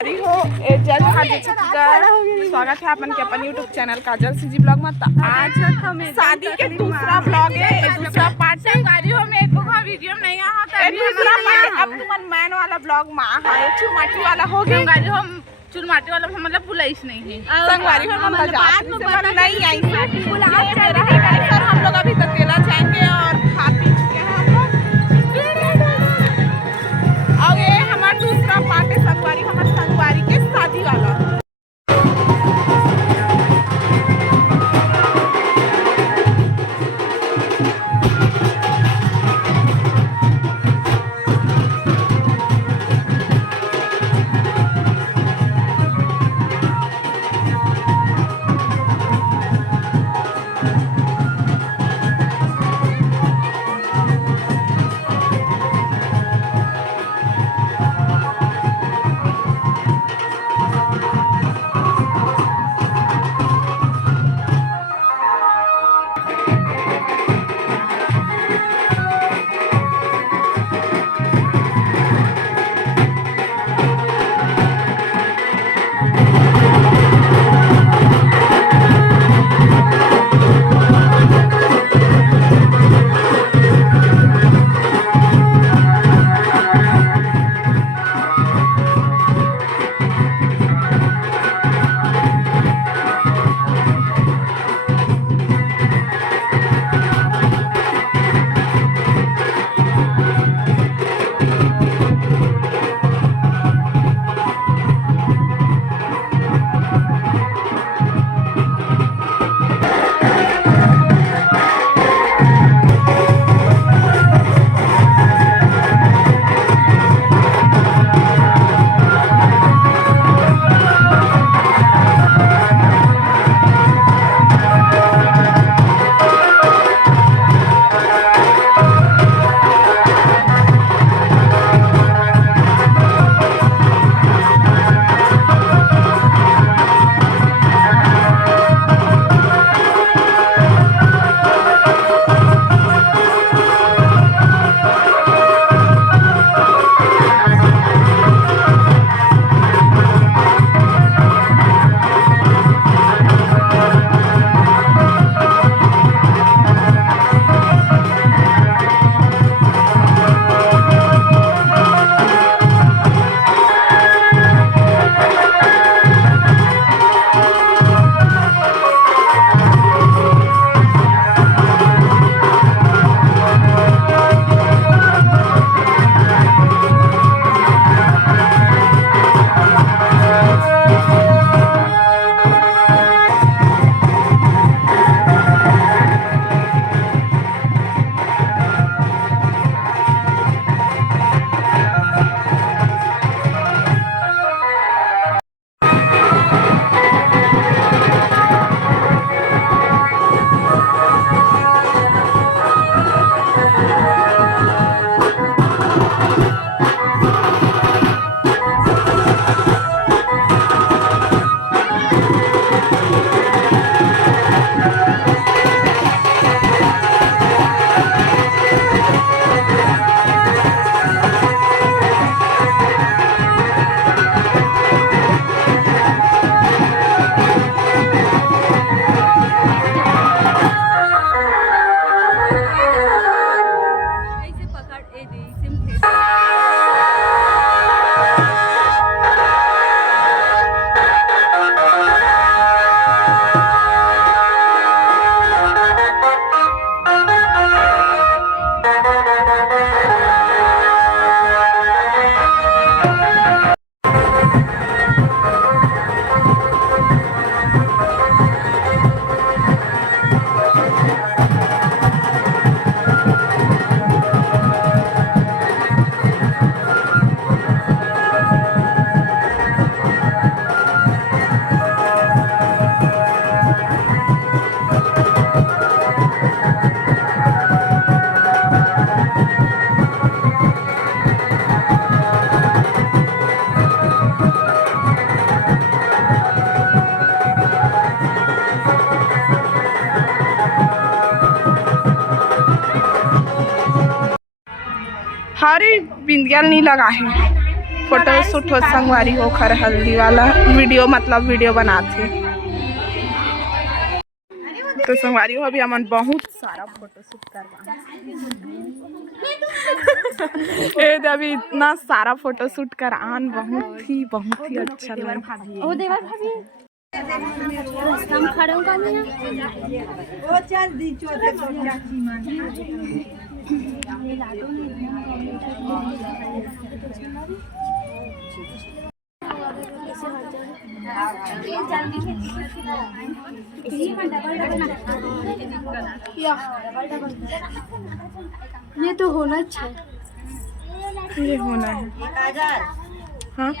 हो जय स्वागत है अपन के अपन YouTube channel Kajal CG blog में। आज शादी के दूसरा ब्लॉग है, दूसरा पार्ट है। गाड़ियों में एक वीडियो नहीं आ दूसरा पार्ट अब तुम मैन वाला ब्लॉग में है, चुमाटी वाला हो गया। गाड़ी हम चुलमाटी वाला मतलब पुलिस नहीं है, संगवारी में हम नहीं आई सर। हम लोग अभी तक केला जाएंगे और खा पी चुके हैं हम लोग। और ये हमारा दूसरा पार्ट है संगवारी, हमारे संगवारी के शादी वाला। हरे बिंदिया नहीं लगा है। फोटो शूट हो संगवारी हो खर हल्दी वाला वीडियो मतलब वीडियो बनाते। तो संगवारी हो अभी हमन बहुत सारा फोटो शूट करवा अभी इतना सारा फोटो शूट कर आन बहुत ही अच्छा लगा। ओ देवर भाभी हम खड़े हो गए ओ चल दी चोटे तो चाची मान ये तो होना चाहिए, ये होना है। हाँ